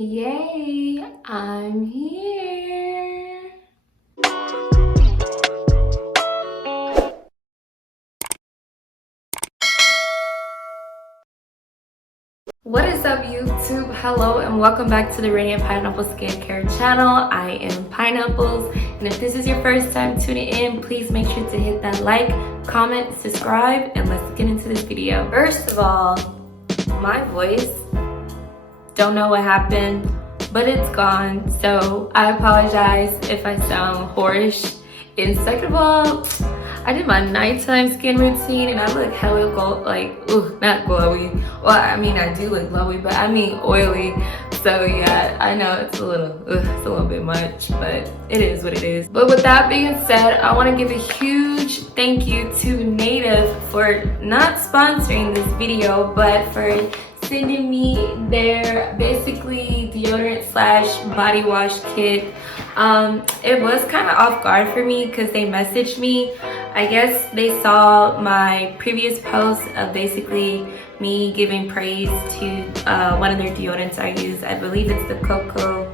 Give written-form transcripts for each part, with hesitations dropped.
Yay, I'm here. What is up, YouTube? Hello and welcome back to the Radiant Pineapple Skincare channel. I am Pineapples, and if this is your first time tuning in, please make sure to hit that like, comment, subscribe, and let's get into this video. First of all, my voice, don't know what happened, but it's gone, so I apologize if I sound hoarse. And second of all, I did my nighttime skin routine and I look hella not glowy. Well, I mean, I do look glowy, but I mean oily. So yeah, I know it's a little bit much, but it is what it is. But with that being said, I want to give a huge thank you to Native for not sponsoring this video, but for sending me their basically deodorant slash body wash kit. It was kind of off guard for me because they messaged me. I guess they saw my previous post of basically me giving praise to one of their deodorants I use. I believe it's the Cocoa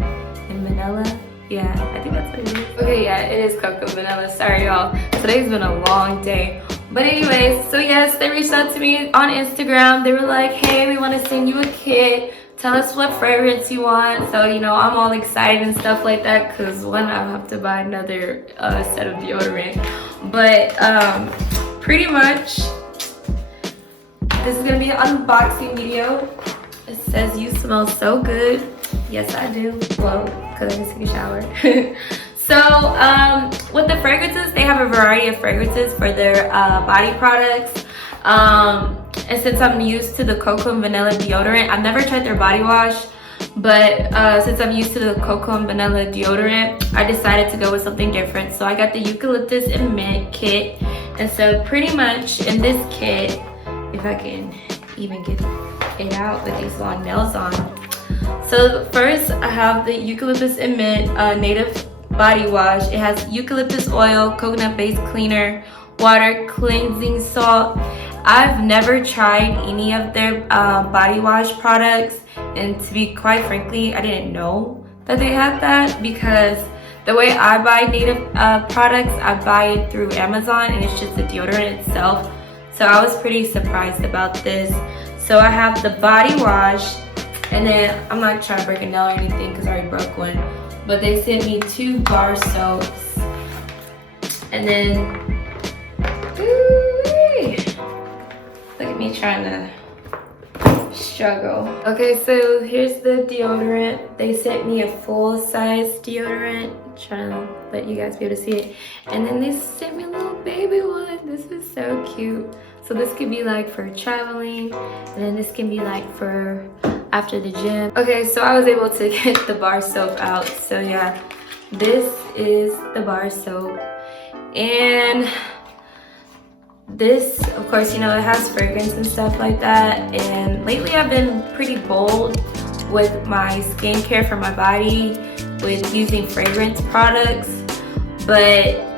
and Vanilla. Yeah, I think that's what it is. Okay, yeah, it is Cocoa Vanilla. Sorry, y'all. Today's been a long day. But anyways, so yes, they reached out to me on Instagram. They were like, hey, we want to send you a kit. Tell us what fragrance you want. So, you know, I'm all excited and stuff like that because one, I have to buy another set of deodorant. But pretty much, this is going to be an unboxing video. It says you smell so good. Yes, I do. Well, because I just took a shower. So with the fragrances, they have a variety of fragrances for their body products. And since I'm used to the Cocoa and Vanilla deodorant, I've never tried their body wash, but since I'm used to the Cocoa and Vanilla deodorant, I decided to go with something different. So I got the Eucalyptus and Mint kit. And so pretty much in this kit, if I can even get it out with these long nails on. So first I have the Eucalyptus and Mint Native body wash. It has eucalyptus oil, coconut based cleaner, water, cleansing salt. I've never tried any of their body wash products, and to be quite frankly, I didn't know that they had that because the way I buy Native products, I buy it through Amazon and it's just the deodorant itself. So I was pretty surprised about this. So I have the body wash, and then I'm not trying to break a nail or anything because I already broke one, but they sent me 2 bar soaps, and then look at me trying to struggle. Okay, so here's the deodorant. They sent me a full-size deodorant. I'm trying to let you guys be able to see it. And then they sent me a little baby one. This is so cute. So this could be like for traveling, and then this can be like for after the gym. Okay, so I was able to get the bar soap out. So yeah, this is the bar soap. And this, of course, you know, it has fragrance and stuff like that. And lately I've been pretty bold with my skincare for my body with using fragrance products, but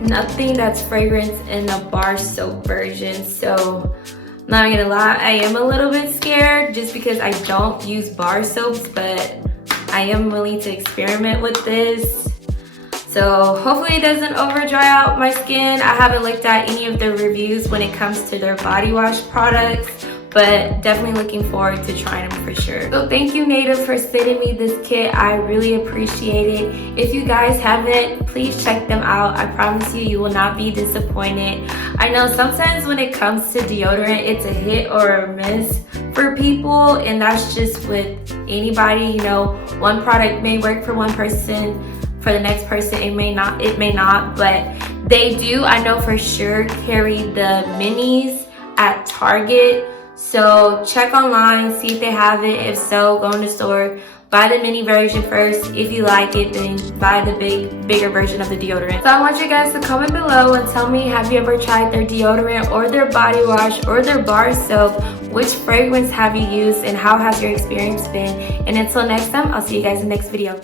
nothing that's fragrance in a bar soap version. So I'm not gonna lie, I am a little bit scared just because I don't use bar soaps, but I am willing to experiment with this. So hopefully it doesn't over dry out my skin. I haven't looked at any of the reviews when it comes to their body wash products, but definitely looking forward to trying them for sure. So thank you, Native, for sending me this kit. I really appreciate it. If you guys haven't, please check them out. I promise you, you will not be disappointed. I know sometimes when it comes to deodorant, it's a hit or a miss for people, and that's just with anybody. You know, one product may work for one person, for the next person it may not, but they do, I know for sure, carry the minis at Target. So check online, see if they have it. If so, go in the store, buy the mini version first. If you like it, then buy the bigger version of the deodorant. So I want you guys to comment below and tell me, have you ever tried their deodorant or their body wash or their bar soap? Which fragrance have you used and how has your experience been? And until next time, I'll see you guys in the next video.